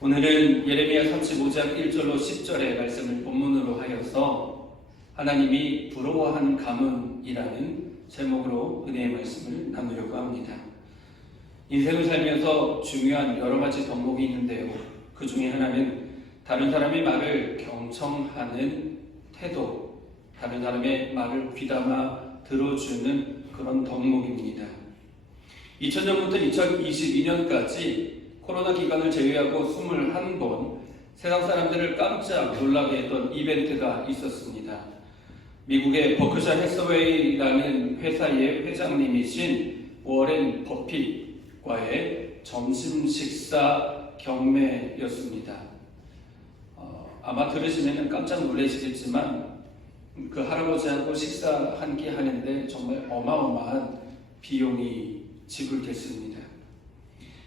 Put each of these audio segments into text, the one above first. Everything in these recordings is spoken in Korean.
오늘은 예레미야 35장 1절로 10절의 말씀을 본문으로 하여서 하나님이 부러워하는 가문이라는 제목으로 은혜의 말씀을 나누려고 합니다. 인생을 살면서 중요한 여러 가지 덕목이 있는데요. 그 중에 하나는 다른 사람의 말을 경청하는 태도, 다른 사람의 말을 귀담아 들어주는 그런 덕목입니다. 2000년부터 2022년까지 코로나 기간을 제외하고 21번 세상 사람들을 깜짝 놀라게 했던 이벤트가 있었습니다. 미국의 버크셔 해서웨이라는 회사의 회장님이신 워렌 버핏과의 점심 식사 경매였습니다. 아마 들으시면 깜짝 놀라시겠지만 그 할아버지하고 식사 한 끼 하는데 정말 어마어마한 비용이 지불됐습니다.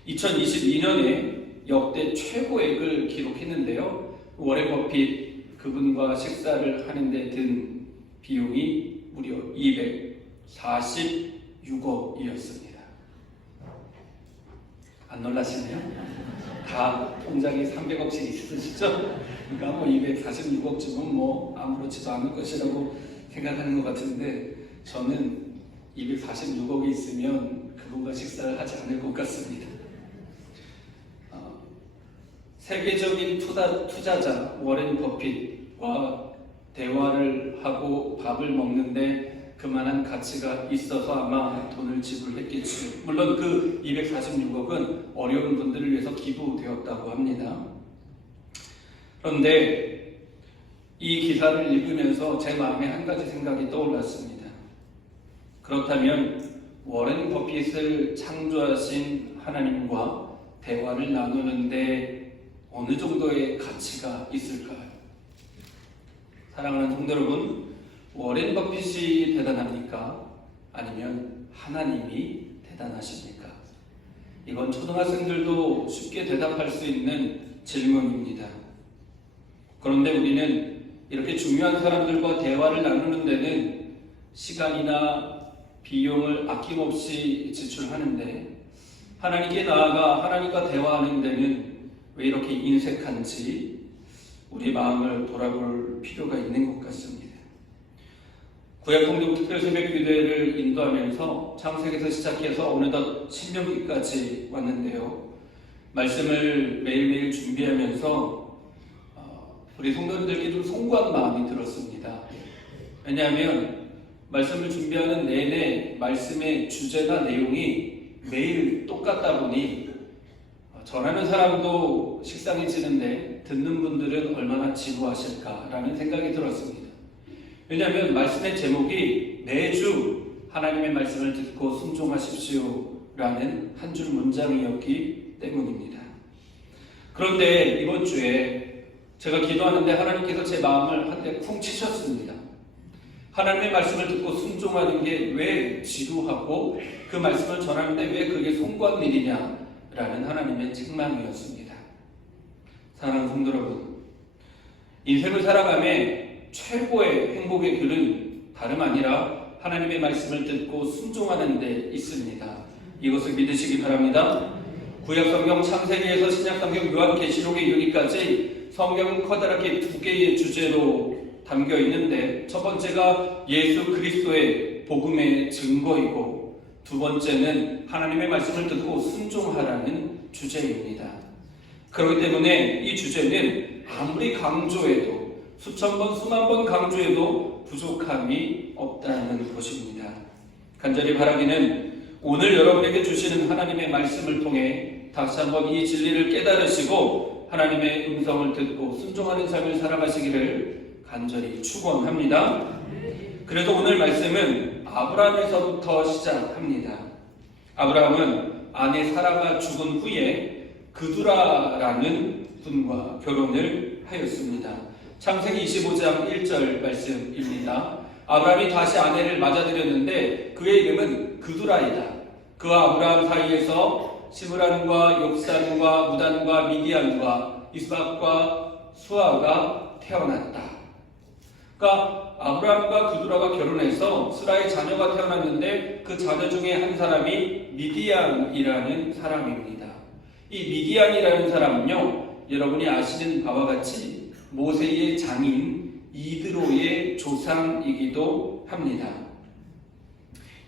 2022년에 역대 최고액을 기록했는데요. 워렌 버핏 그분과 식사를 하는데 든 비용이 무려 246억이었습니다. 안 놀라시나요? 다 통장에 300억씩 있으시죠? 그러니까 뭐 246억쯤은 뭐 아무렇지도 않을 것이라고 생각하는 것 같은데 저는 246억이 있으면 그분과 식사를 하지 않을 것 같습니다. 세계적인 투자자 워렌 버핏과 대화를 하고 밥을 먹는데 그만한 가치가 있어서 아마 돈을 지불했겠죠. 물론 그 246억은 어려운 분들을 위해서 기부되었다고 합니다. 그런데 이 기사를 읽으면서 제 마음에 한 가지 생각이 떠올랐습니다. 그렇다면 워렌 버핏을 창조하신 하나님과 대화를 나누는데 어느 정도의 가치가 있을까요? 사랑하는 성도 여러분, 워렌 버핏이 대단합니까? 아니면 하나님이 대단하십니까? 이건 초등학생들도 쉽게 대답할 수 있는 질문입니다. 그런데 우리는 이렇게 중요한 사람들과 대화를 나누는 데는 시간이나 비용을 아낌없이 지출하는데 하나님께 나아가 하나님과 대화하는 데는 왜 이렇게 인색한지 우리 마음을 돌아볼 필요가 있는 것 같습니다. 구약성경 특별 새벽기도회를 인도하면서 창세기에서 시작해서 어느덧 신명기까지 왔는데요. 말씀을 매일매일 준비하면서 우리 성도님들께 좀 송구한 마음이 들었습니다. 왜냐하면 말씀을 준비하는 내내 말씀의 주제나 내용이 매일 똑같다 보니 전하는 사람도 식상해지는데 듣는 분들은 얼마나 지루하실까라는 생각이 들었습니다. 왜냐하면 말씀의 제목이 매주 하나님의 말씀을 듣고 순종하십시오라는 한 줄 문장이었기 때문입니다. 그런데 이번 주에 제가 기도하는데 하나님께서 제 마음을 한데 쿵 치셨습니다. 하나님의 말씀을 듣고 순종하는 게 왜 지루하고 그 말씀을 전하는데 왜 그게 송구한 일이냐 라는 하나님의 책망이었습니다. 사랑하는 성도 여러분, 인생을 살아가며 최고의 행복의 길은 다름 아니라 하나님의 말씀을 듣고 순종하는 데 있습니다. 이것을 믿으시기 바랍니다. 구약성경 창세기에서 신약성경 요한계시록에 이르기까지 성경은 커다랗게 두 개의 주제로 담겨 있는데 첫 번째가 예수 그리스도의 복음의 증거이고 두 번째는 하나님의 말씀을 듣고 순종하라는 주제입니다. 그렇기 때문에 이 주제는 아무리 강조해도 수천 번 수만 번 강조해도 부족함이 없다는 것입니다. 간절히 바라기는 오늘 여러분에게 주시는 하나님의 말씀을 통해 다시 한번 이 진리를 깨달으시고 하나님의 음성을 듣고 순종하는 삶을 살아가시기를 간절히 축원합니다. 그래서 오늘 말씀은 아브라함에서부터 시작합니다. 아브라함은 아내 사라가 죽은 후에 그두라라는 분과 결혼을 하였습니다. 창세기 25장 1절 말씀입니다. 아브라함이 다시 아내를 맞아들였는데 그의 이름은 그두라이다. 그와 아브라함 사이에서 시므란과 욕산과 무단과 미디안과 이스박과 수아가 태어났다. 그러니까 아브라함과 구두라가 결혼해서 스라의 자녀가 태어났는데 그 자녀 중에 한 사람이 미디안이라는 사람입니다. 이 미디안이라는 사람은요, 여러분이 아시는 바와 같이 모세의 장인 이드로의 조상이기도 합니다.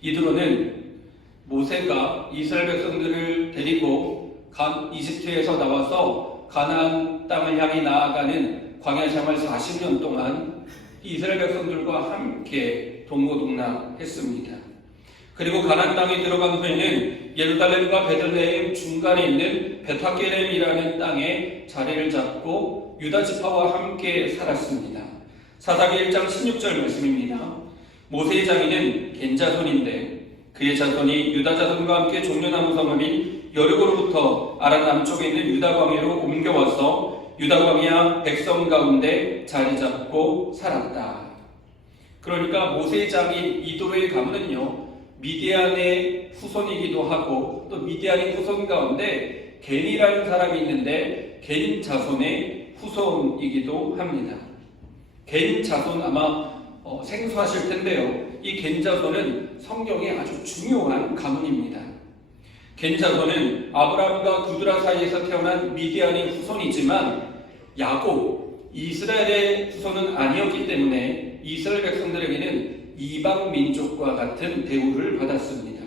이드로는 모세가 이스라엘 백성들을 데리고 이집트에서 나와서 가나안 땅을 향해 나아가는 광야 생활 40년 동안 이스라엘 백성들과 함께 동고동락했습니다. 그리고 가나안 땅에 들어간 후에는 예루살렘과 베들레헴 중간에 있는 베타게렘이라는 땅에 자리를 잡고 유다 지파와 함께 살았습니다. 사사기 1장 16절 말씀입니다. 모세의 장인은 겐 자손인데 그의 자손이 유다 자손과 함께 종려나무 성읍인 여리고로부터 아란 남쪽에 있는 유다 광야로 옮겨와서 유다 광야 백성 가운데 자리 잡고 살았다. 그러니까 모세의 장인 이도로의 가문은요, 미디안의 후손이기도 하고 또 미디안의 후손 가운데 겐이라는 사람이 있는데 겐 자손의 후손이기도 합니다. 겐 자손 아마 생소하실 텐데요. 이 겐 자손은 성경의 아주 중요한 가문입니다. 겐 자손은 아브라함과 구두라 사이에서 태어난 미디안의 후손이지만 야곱, 이스라엘의 후손은 아니었기 때문에 이스라엘 백성들에게는 이방 민족과 같은 대우를 받았습니다.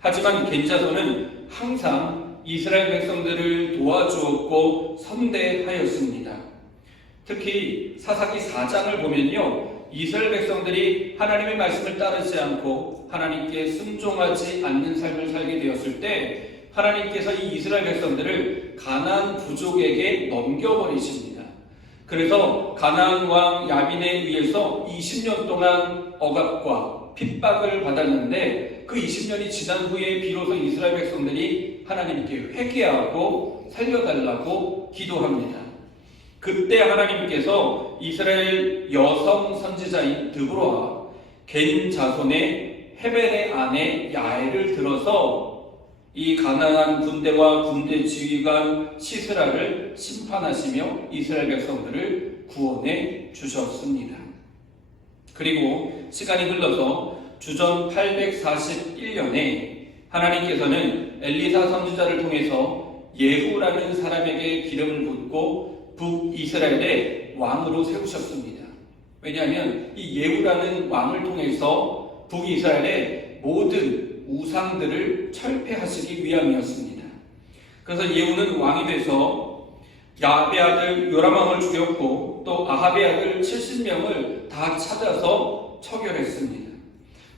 하지만 겐 자손은 항상 이스라엘 백성들을 도와주었고 선대하였습니다. 특히 사사기 4장을 보면요, 이스라엘 백성들이 하나님의 말씀을 따르지 않고 하나님께 순종하지 않는 삶을 살게 되었을 때 하나님께서 이 이스라엘 백성들을 가나안 부족에게 넘겨버리십니다. 그래서 가나안 왕 야빈에 의해서 20년 동안 억압과 핍박을 받았는데 그 20년이 지난 후에 비로소 이스라엘 백성들이 하나님께 회개하고 살려달라고 기도합니다. 그때 하나님께서 이스라엘 여성 선지자인 드보라와 겐 자손의 헤벨의 아내 야엘을 들어서 이 가나안 군대와 군대 지휘관 시스라를 심판하시며 이스라엘 백성들을 구원해 주셨습니다. 그리고 시간이 흘러서 주전 841년에 하나님께서는 엘리사 선지자를 통해서 예후라는 사람에게 기름을 붓고 북이스라엘의 왕으로 세우셨습니다. 왜냐하면 이 예후라는 왕을 통해서 북이스라엘의 모든 우상들을 철폐하시기 위함이었습니다. 그래서 예후는 왕이 돼서 야합의 아들 요람왕을 죽였고 또 아합의 아들 70명을 다 찾아서 처결했습니다.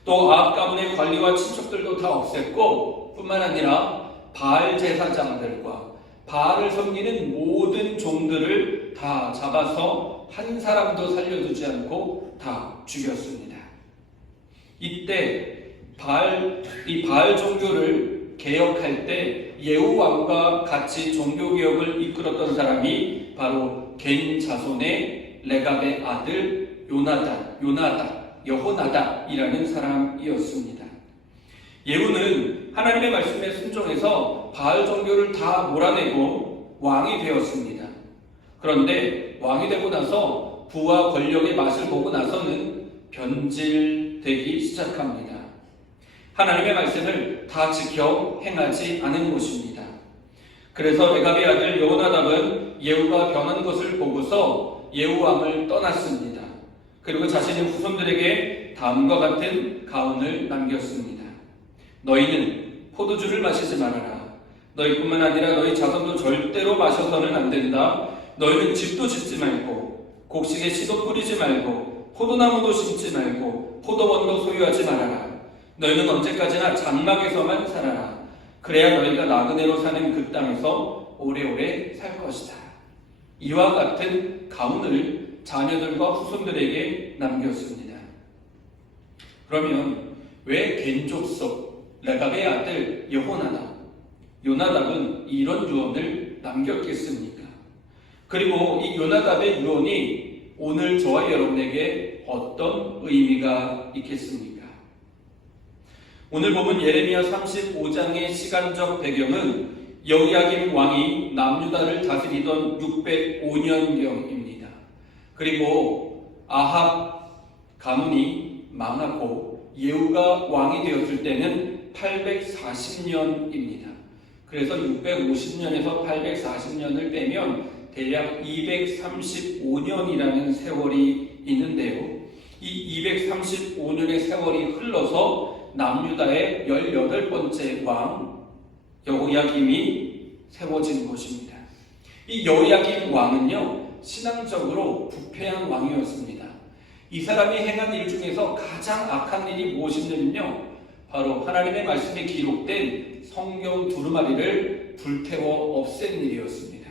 또 아합 가문의 관리와 친척들도 다 없앴고 뿐만 아니라 바알 제사장들과 바알을 섬기는 모든 종들을 다 잡아서 한 사람도 살려두지 않고 다 죽였습니다. 이때 이 바알 종교를 개혁할 때 예후 왕과 같이 종교 개혁을 이끌었던 사람이 바로 겐 자손의 레갑의 아들 여호나답이라는 사람이었습니다. 예후는 하나님의 말씀에 순종해서 바알 종교를 다 몰아내고 왕이 되었습니다. 그런데 왕이 되고 나서 부와 권력의 맛을 보고 나서는 변질되기 시작합니다. 하나님의 말씀을 다 지켜 행하지 않은 것입니다. 그래서 레갑의 아들 여호나답은 예후가 변한 것을 보고서 예후 왕을 떠났습니다. 그리고 자신의 후손들에게 다음과 같은 가훈을 남겼습니다. 너희는 포도주를 마시지 말아라. 너희뿐만 아니라 너희 자손도 절대로 마셔서는 안 된다. 너희는 집도 짓지 말고 곡식에 씨도 뿌리지 말고 포도나무도 심지 말고 포도원도 소유하지 말아라. 너희는 언제까지나 장막에서만 살아라. 그래야 너희가 나그네로 사는 그 땅에서 오래오래 살 것이다. 이와 같은 가훈을 자녀들과 후손들에게 남겼습니다. 그러면 왜 겐족 속 레갑의 아들 요나답은 이런 유언을 남겼겠습니까? 그리고 이 요나답의 유언이 오늘 저와 여러분에게 어떤 의미가 있겠습니까? 오늘 보면 예레미야 35장의 시간적 배경은 여호야김 왕이 남유다를 다스리던 605년경입니다. 그리고 아합 가문이 망하고 예후가 왕이 되었을 때는 840년입니다. 그래서 650년에서 840년을 빼면 대략 235년이라는 세월이 있는데요. 이 235년의 세월이 흘러서 남유다의 18번째 왕 여호야김이 세워진 것입니다. 이 여호야김 왕은요, 신앙적으로 부패한 왕이었습니다. 이 사람이 행한 일 중에서 가장 악한 일이 무엇이냐면요, 바로 하나님의 말씀에 기록된 성경 두루마리를 불태워 없앤 일이었습니다.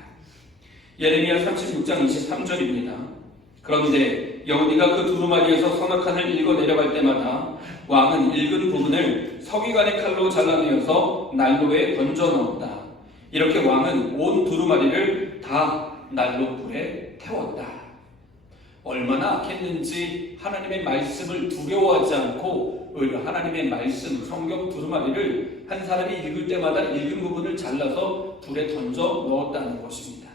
예레미야 36장 23절입니다. 그런데 여호와가 그 두루마리에서 서너칸을 읽어 내려갈 때마다 왕은 읽은 부분을 서기관의 칼로 잘라내어서 난로에 던져 넣었다. 이렇게 왕은 온 두루마리를 다 난로 불에 태웠다. 얼마나 악했는지 하나님의 말씀을 두려워하지 않고 오히려 하나님의 말씀, 성경 두루마리를 한 사람이 읽을 때마다 읽은 부분을 잘라서 불에 던져 넣었다는 것입니다.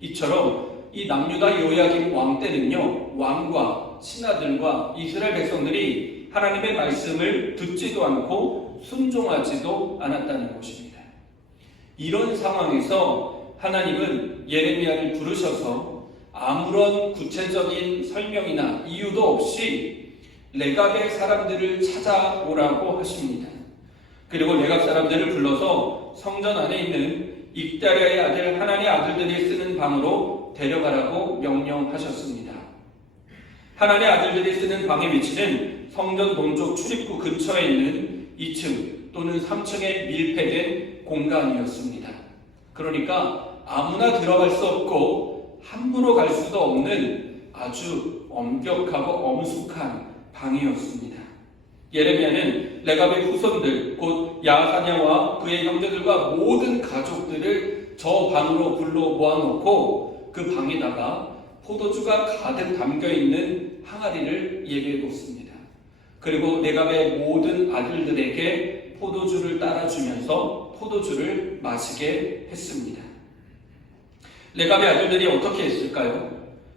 이처럼 이 남유다 여호야김 왕 때는요, 왕과 신하들과 이스라엘 백성들이 하나님의 말씀을 듣지도 않고 순종하지도 않았다는 것입니다. 이런 상황에서 하나님은 예레미야를 부르셔서 아무런 구체적인 설명이나 이유도 없이 레갑의 사람들을 찾아오라고 하십니다. 그리고 레갑 사람들을 불러서 성전 안에 있는 익다랴의 아들 하나님의 아들들이 쓰는 방으로 데려가라고 명령하셨습니다. 하나님의 아들들이 쓰는 방의 위치는 성전 동쪽 출입구 근처에 있는 2층 또는 3층에 밀폐된 공간이었습니다. 그러니까 아무나 들어갈 수 없고 함부로 갈 수도 없는 아주 엄격하고 엄숙한 방이었습니다. 예레미야는 레갑의 후손들 곧 야사냐와 그의 형제들과 모든 가족들을 저 방으로 불러 모아놓고 그 방에다가 포도주가 가득 담겨있는 항아리를 예배해 놓습니다. 그리고 레갑의 모든 아들들에게 포도주를 따라주면서 포도주를 마시게 했습니다. 레갑의 아들들이 어떻게 했을까요?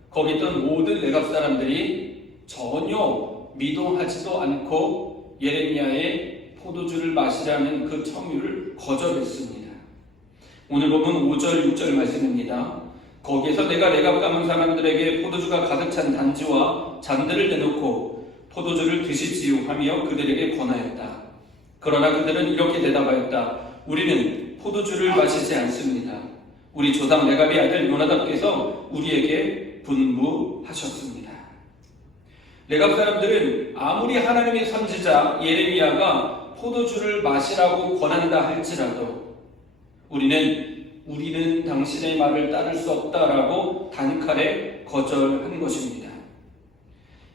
거기 있던 모든 레갑 사람들이 전혀 미동하지도 않고 예레미야의 포도주를 마시라는 그 청유를 거절했습니다. 오늘 보면 5절, 6절 말씀입니다. 거기에서 내가 레갑 가문 사람들에게 포도주가 가득 찬 단지와 잔들을 내놓고 포도주를 드시지요 하며 그들에게 권하였다. 그러나 그들은 이렇게 대답하였다. 우리는 포도주를 마시지 않습니다. 우리 조상 레갑의 아들 요나답께서 우리에게 분부하셨습니다. 레갑 사람들은 아무리 하나님의 선지자 예레미야가 포도주를 마시라고 권한다 할지라도 우리는 당신의 말을 따를 수 없다라고 단칼에 거절한 것입니다.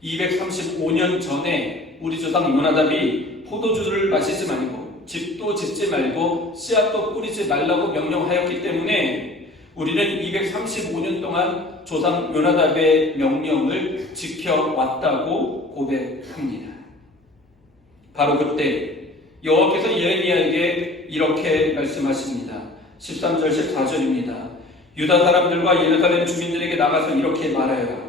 235년 전에 우리 조상 요나답이 포도주를 마시지 말고 집도 짓지 말고 씨앗도 뿌리지 말라고 명령하였기 때문에 우리는 235년 동안 조상 요나답의 명령을 지켜왔다고 고백합니다. 바로 그때 여호와께서 예레미야에게 이렇게 말씀하십니다. 13절 14절입니다. 유다 사람들과 예루살렘 주민들에게 나가서 이렇게 말하여라.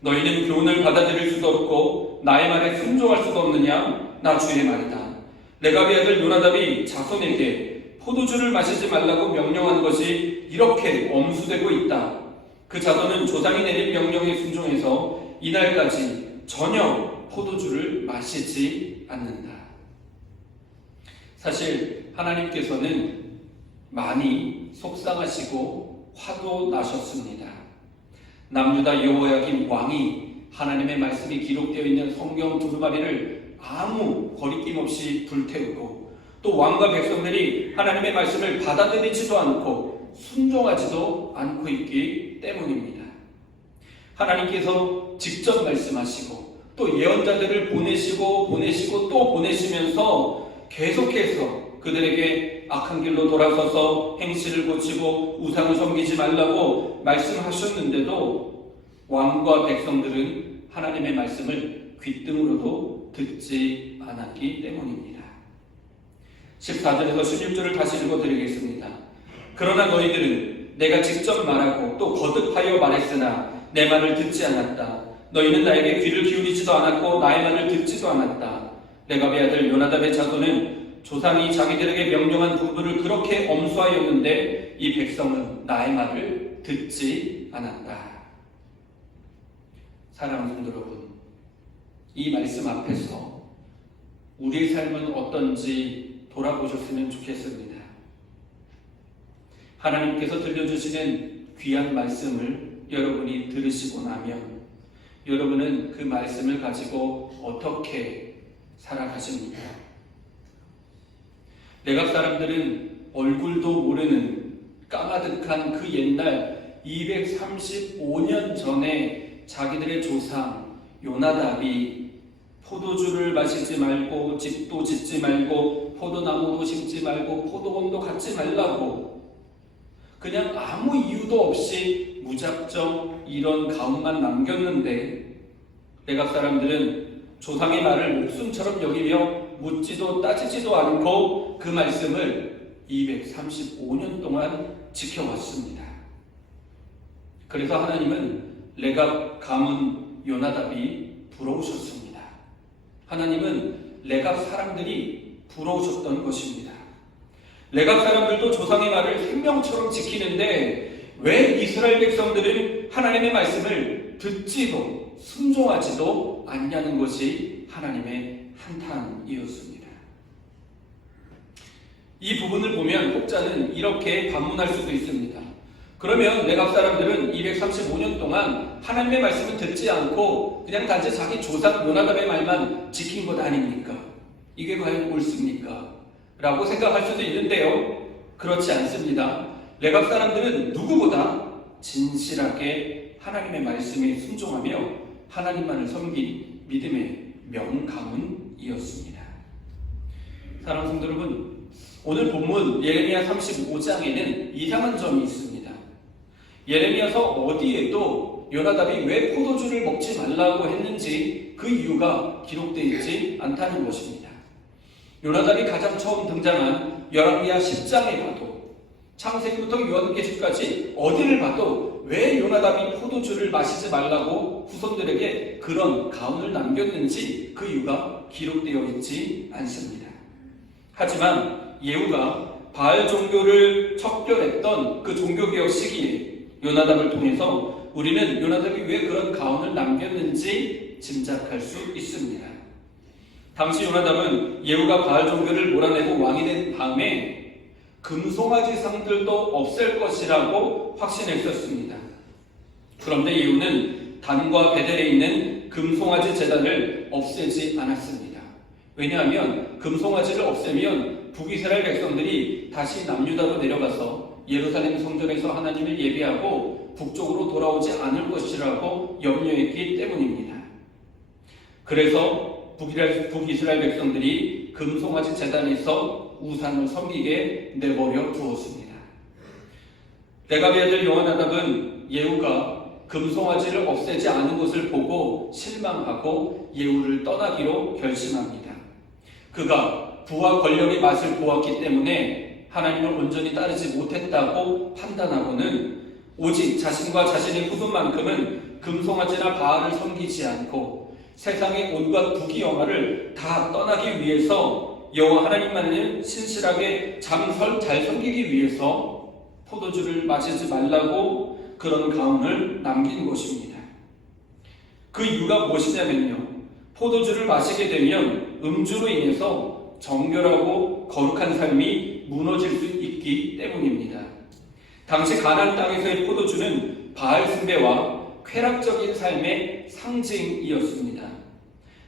너희는 교훈을 받아들일 수도 없고 나의 말에 순종할 수도 없느냐? 나 주의 말이다. 레갑의 아들 요나답이 자손에게 포도주를 마시지 말라고 명령한 것이 이렇게 엄수되고 있다. 그 자손은 조상이 내린 명령에 순종해서 이날까지 전혀 포도주를 마시지 않는다. 사실 하나님께서는 많이 속상하시고 화도 나셨습니다. 남유다 여호야김 왕이 하나님의 말씀이 기록되어 있는 성경 두루마리를 아무 거리낌 없이 불태우고 또 왕과 백성들이 하나님의 말씀을 받아들이지도 않고 순종하지도 않고 있기 때문입니다. 하나님께서 직접 말씀하시고 또 예언자들을 보내시고 또 보내시면서 계속해서 그들에게 악한 길로 돌아서서 행실을 고치고 우상을 섬기지 말라고 말씀하셨는데도 왕과 백성들은 하나님의 말씀을 귓등으로도 듣지 않았기 때문입니다. 14절에서 16절을 다시 읽어드리겠습니다. 그러나 너희들은 내가 직접 말하고 또 거듭하여 말했으나 내 말을 듣지 않았다. 너희는 나에게 귀를 기울이지도 않았고 나의 말을 듣지도 않았다. 레갑의 아들 요나답의 자손은 조상이 자기들에게 명령한 부분을 그렇게 엄수하였는데 이 백성은 나의 말을 듣지 않았다. 사랑하는 성도 여러분, 이 말씀 앞에서 우리의 삶은 어떤지 돌아보셨으면 좋겠습니다. 하나님께서 들려주시는 귀한 말씀을 여러분이 들으시고 나면 여러분은 그 말씀을 가지고 어떻게 살아가십니까? 레갑 사람들은 얼굴도 모르는 까마득한 그 옛날 235년 전에 자기들의 조상 요나답이 포도주를 마시지 말고 집도 짓지 말고 포도나무도 심지 말고 포도원도 갖지 말라고 그냥 아무 이유도 없이 무작정 이런 가훈만 남겼는데 레갑 사람들은 조상의 말을 목숨처럼 여기며 묻지도 따지지도 않고 그 말씀을 235년 동안 지켜왔습니다. 그래서 하나님은 레갑 가문 요나답이 부러우셨습니다. 하나님은 레갑 사람들이 부러우셨던 것입니다. 레갑 사람들도 조상의 말을 생명처럼 지키는데 왜 이스라엘 백성들은 하나님의 말씀을 듣지도 순종하지도 않냐는 것이 하나님의 한탄이었습니다. 이 부분을 보면 혹자는 이렇게 반문할 수도 있습니다. 그러면 레갑 사람들은 235년 동안 하나님의 말씀을 듣지 않고 그냥 단지 자기 조상 요나답의 말만 지킨 것 아닙니까? 이게 과연 옳습니까? 라고 생각할 수도 있는데요. 그렇지 않습니다. 레갑 사람들은 누구보다 진실하게 하나님의 말씀에 순종하며 하나님만을 섬긴 믿음의 명가문이었습니다. 사랑하는 성도 여러분, 오늘 본문 예레미야 35장에는 이상한 점이 있습니다. 예레미야서 어디에도 요나답이 왜 포도주를 먹지 말라고 했는지 그 이유가 기록되어 있지 않다는 것입니다. 요나답이 가장 처음 등장한 열왕기하 10장에 봐도 창세기부터 요한계시까지 어디를 봐도 왜 요나답이 포도주를 마시지 말라고 후손들에게 그런 가훈을 남겼는지 그 이유가 기록되어 있지 않습니다. 하지만 예후가 바알 종교를 척결했던 그 종교개혁 시기에 요나답을 통해서 우리는 요나답이 왜 그런 가훈을 남겼는지 짐작할 수 있습니다. 당시 요나답은 예후가 바알 종교를 몰아내고 왕이 된 다음에 금송아지 상들도 없앨 것이라고 확신했었습니다. 그런데 예후는 단과 베델에 있는 금송아지 제단을 없애지 않았습니다. 왜냐하면 금송아지를 없애면 북이스라엘 백성들이 다시 남유다로 내려가서 예루살렘 성전에서 하나님을 예배하고 북쪽으로 돌아오지 않을 것이라고 염려했기 때문입니다. 그래서 북이스라엘 백성들이 금송아지 제단에서 우상을 섬기게 내버려 두었습니다. 레갑의 아들 요나답은 예후가 금송아지를 없애지 않은 것을 보고 실망하고 예후를 떠나기로 결심합니다. 그가 부와 권력의 맛을 보았기 때문에 하나님을 온전히 따르지 못했다고 판단하고는 오직 자신과 자신의 후손만큼은 금송아지나 바알을 섬기지 않고 세상의 온갖 부귀영화를 다 떠나기 위해서 여호와 하나님만을 신실하게 잘 섬기기 위해서 포도주를 마시지 말라고 그런 가훈을 남긴 것입니다. 그 이유가 무엇이냐면요, 포도주를 마시게 되면 음주로 인해서 정결하고 거룩한 삶이 무너질 수 있기 때문입니다. 당시 가나안 땅에서의 포도주는 바알 숭배와 쾌락적인 삶의 상징이었습니다.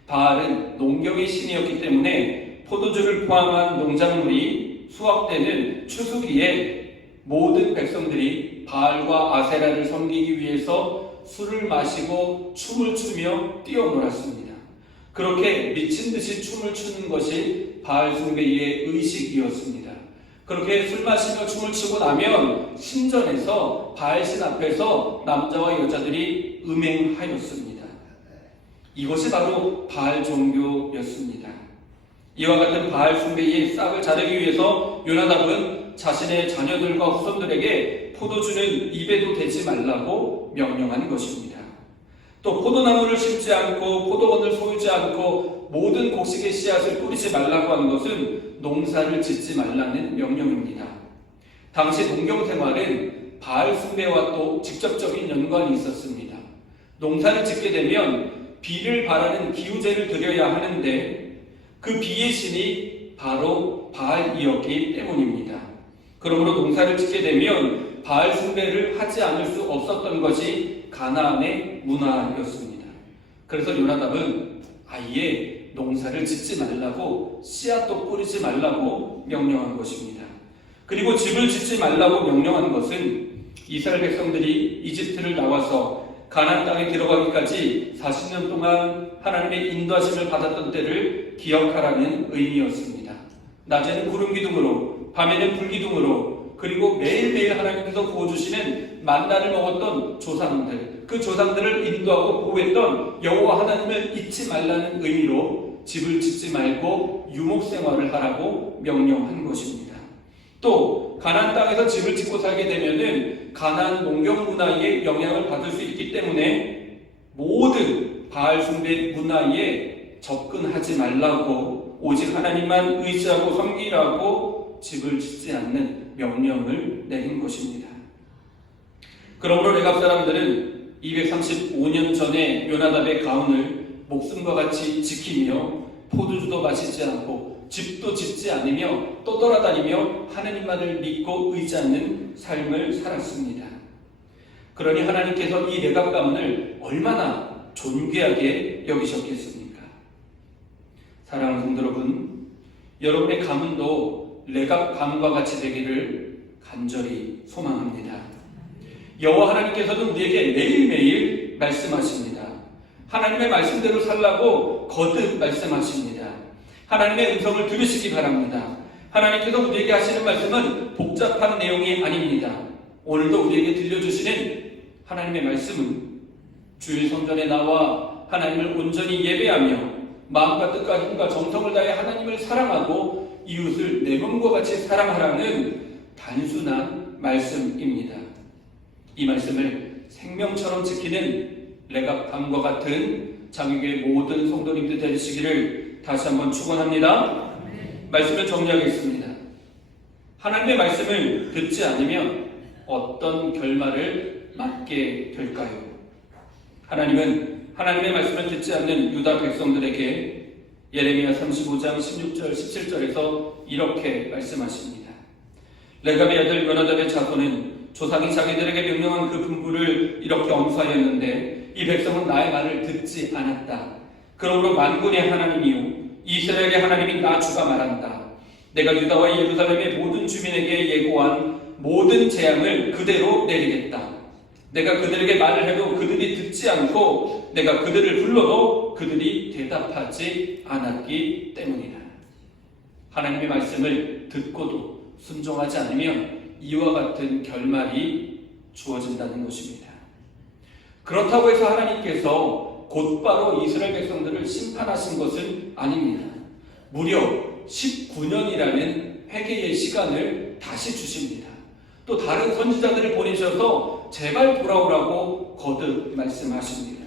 바알은 농경의 신이었기 때문에 포도주를 포함한 농작물이 수확되는 추수기에 모든 백성들이 바알과 아세라를 섬기기 위해서 술을 마시고 춤을 추며 뛰어놀았습니다. 그렇게 미친 듯이 춤을 추는 것이 바알 숭배의 의식이었습니다. 그렇게 술 마시며 춤을 추고 나면 신전에서 바알신 앞에서 남자와 여자들이 음행하였습니다. 이것이 바로 바알 종교였습니다. 이와 같은 바알 숭배의 싹을 자르기 위해서 요나답은 자신의 자녀들과 후손들에게 포도주는 입에도 대지 말라고 명령한 것입니다. 또 포도나무를 심지 않고 포도원을 소유지 않고 모든 곡식의 씨앗을 뿌리지 말라고 하는 것은 농사를 짓지 말라는 명령입니다. 당시 농경 생활은 바알 숭배와 또 직접적인 연관이 있었습니다. 농사를 짓게 되면 비를 바라는 기우제를 드려야 하는데 그 비의 신이 바로 바알이었기 때문입니다. 그러므로 농사를 짓게 되면 바알 숭배를 하지 않을 수 없었던 것이 가나안의 문화였습니다. 그래서 요나답은 아예 농사를 짓지 말라고 씨앗도 뿌리지 말라고 명령한 것입니다. 그리고 집을 짓지 말라고 명령한 것은 이스라엘 백성들이 이집트를 나와서 가나안 땅에 들어가기까지 40년 동안 하나님의 인도하심을 받았던 때를 기억하라는 의미였습니다. 낮에는 구름 기둥으로, 밤에는 불 기둥으로, 그리고 매일매일 하나님께서 부어주시는 만나를 먹었던 조상들, 그 조상들을 인도하고 보호했던 여호와 하나님을 잊지 말라는 의미로 집을 짓지 말고 유목생활을 하라고 명령한 것입니다. 또 가나안 땅에서 집을 짓고 살게 되면은 가나안 농경 문화의 영향을 받을 수 있기 때문에 모든 바알 숭배 문화에 접근하지 말라고, 오직 하나님만 의지하고 섬기라고 집을 짓지 않는 명령을 내린 것입니다. 그러므로 레갑 사람들은 235년 전에 요나답의 가훈을 목숨과 같이 지키며 포도주도 마시지 않고 집도 짓지 않으며 떠돌아다니며 하나님만을 믿고 의지하는 삶을 살았습니다. 그러니 하나님께서 이 레갑 가문을 얼마나 존귀하게 여기셨겠습니까? 사랑하는 성도 여러분, 여러분의 가문도 레갑 가문과 같이 되기를 간절히 소망합니다. 여호와 하나님께서는 우리에게 매일매일 말씀하십니다. 하나님의 말씀대로 살라고 거듭 말씀하십니다. 하나님의 음성을 들으시기 바랍니다. 하나님께서 우리에게 하시는 말씀은 복잡한 내용이 아닙니다. 오늘도 우리에게 들려주시는 하나님의 말씀은 주일 성전에 나와 하나님을 온전히 예배하며 마음과 뜻과 힘과 정성을 다해 하나님을 사랑하고 이웃을 내 몸과 같이 사랑하라는 단순한 말씀입니다. 이 말씀을 생명처럼 지키는 레갑 가문과 같은 장유교의 모든 성도님들 되시기를 다시 한번 축원합니다. 말씀을 정리하겠습니다. 하나님의 말씀을 듣지 않으면 어떤 결말을 맞게 될까요? 하나님은 하나님의 말씀을 듣지 않는 유다 백성들에게 예레미야 35장 16절 17절에서 이렇게 말씀하십니다. 레갑의 아들 요나답의 자손은 조상이 자기들에게 명령한 그 분부를 이렇게 엄수하였는데 이 백성은 나의 말을 듣지 않았다. 그러므로 만군의 하나님이요 이스라엘의 하나님인 나 주가 말한다. 내가 유다와 예루살렘의 모든 주민에게 예고한 모든 재앙을 그대로 내리겠다. 내가 그들에게 말을 해도 그들이 듣지 않고 내가 그들을 불러도 그들이 대답하지 않았기 때문이다. 하나님의 말씀을 듣고도 순종하지 않으면 이와 같은 결말이 주어진다는 것입니다. 그렇다고 해서 하나님께서 곧바로 이스라엘 백성들을 심판하신 것은 아닙니다. 무려 19년이라는 회개의 시간을 다시 주십니다. 또 다른 선지자들을 보내셔서 제발 돌아오라고 거듭 말씀하십니다.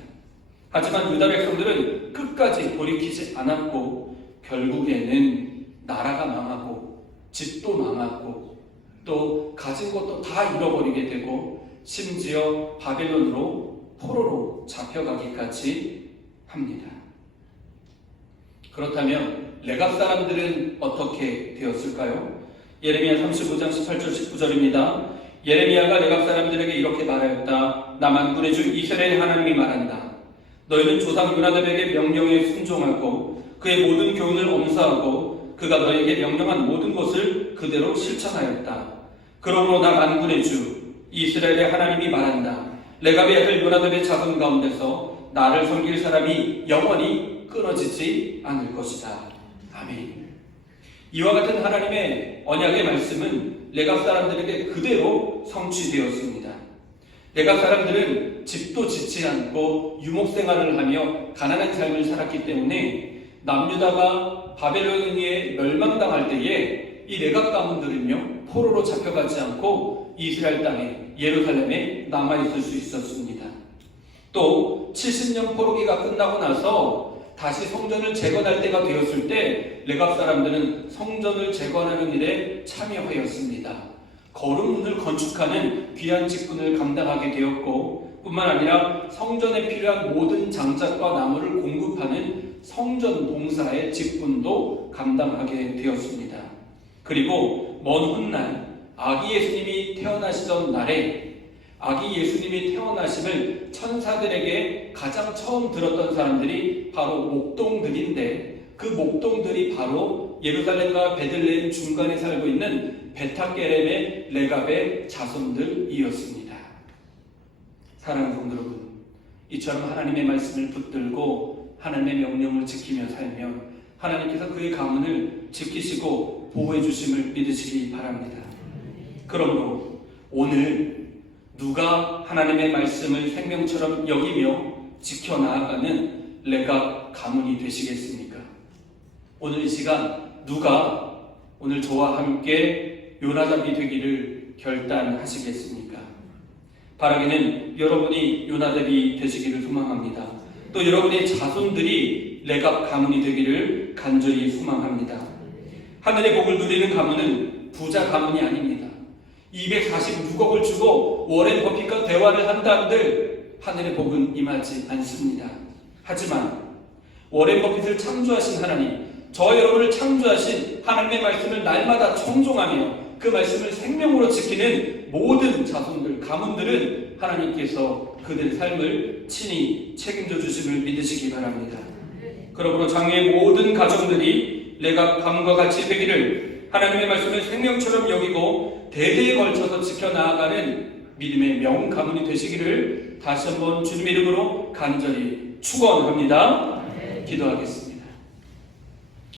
하지만 유다 백성들은 끝까지 돌이키지 않았고 결국에는 나라가 망하고 집도 망하고 또 가진 것도 다 잃어버리게 되고 심지어 바벨론으로 포로로 잡혀가기까지 합니다. 그렇다면 레갑 사람들은 어떻게 되었을까요? 예레미야 35장 18절 19절입니다. 예레미야가 레갑 사람들에게 이렇게 말하였다. 나 만군의 주 이스라엘 하나님이 말한다. 너희는 조상 요나답에게 명령에 순종하고 그의 모든 교훈을 엄수하고 그가 너에게 명령한 모든 것을 그대로 실천하였다. 그러므로 나 만군의 주 이스라엘의 하나님이 말한다. 레갑의 아들 요나답의 자손 가운데서 나를 섬길 사람이 영원히 끊어지지 않을 것이다. 아멘. 이와 같은 하나님의 언약의 말씀은 레갑 사람들에게 그대로 성취되었습니다. 레갑 사람들은 집도 짓지 않고 유목생활을 하며 가난한 삶을 살았기 때문에 남유다가 바벨론에 멸망당할 때에 이 레갑 가문들은요 포로로 잡혀가지 않고 이스라엘 땅에 예루살렘에 남아있을 수 있었습니다. 또 70년 포로기가 끝나고 나서 다시 성전을 재건할 때가 되었을 때 레갑 사람들은 성전을 재건하는 일에 참여하였습니다. 거룩문을 건축하는 귀한 직분을 감당하게 되었고, 뿐만 아니라 성전에 필요한 모든 장작과 나무를 공급하는 성전 봉사의 직분도 감당하게 되었습니다. 그리고 먼 훗날 아기 예수님이 태어나시던 날에 아기 예수님이 태어나심을 천사들에게 가장 처음 들었던 사람들이 바로 목동들인데, 그 목동들이 바로 예루살렘과 베들레헴 중간에 살고 있는 베타게렘의 레갑의 자손들이었습니다. 사랑하는 성도 여러분, 이처럼 하나님의 말씀을 붙들고 하나님의 명령을 지키며 살면 하나님께서 그의 가문을 지키시고 보호해 주심을 믿으시기 바랍니다. 그러므로 오늘 누가 하나님의 말씀을 생명처럼 여기며 지켜나아가는 레갑 가문이 되시겠습니까? 오늘 이 시간 누가 오늘 저와 함께 요나답이 되기를 결단하시겠습니까? 바라기는 여러분이 요나답이 되시기를 소망합니다. 또 여러분의 자손들이 레갑 가문이 되기를 간절히 소망합니다. 하늘의 복을 누리는 가문은 부자 가문이 아닙니다. 246억을 주고 워렌 버핏과 대화를 한다 한들 하늘의 복은 임하지 않습니다. 하지만 워렌 버핏을 창조하신 하나님, 저와 여러분을 창조하신 하나님의 말씀을 날마다 청종하며 그 말씀을 생명으로 지키는 모든 자손들, 가문들은 하나님께서 그들의 삶을 친히 책임져 주심을 믿으시기 바랍니다. 그러므로 장래의 모든 가정들이 레갑 가문과 같이 되기를 하나님의 말씀을 생명처럼 여기고 대대에 걸쳐서 지켜나아가는 믿음의 명가문이 되시기를 다시 한번 주님의 이름으로 간절히 축원합니다. 기도하겠습니다.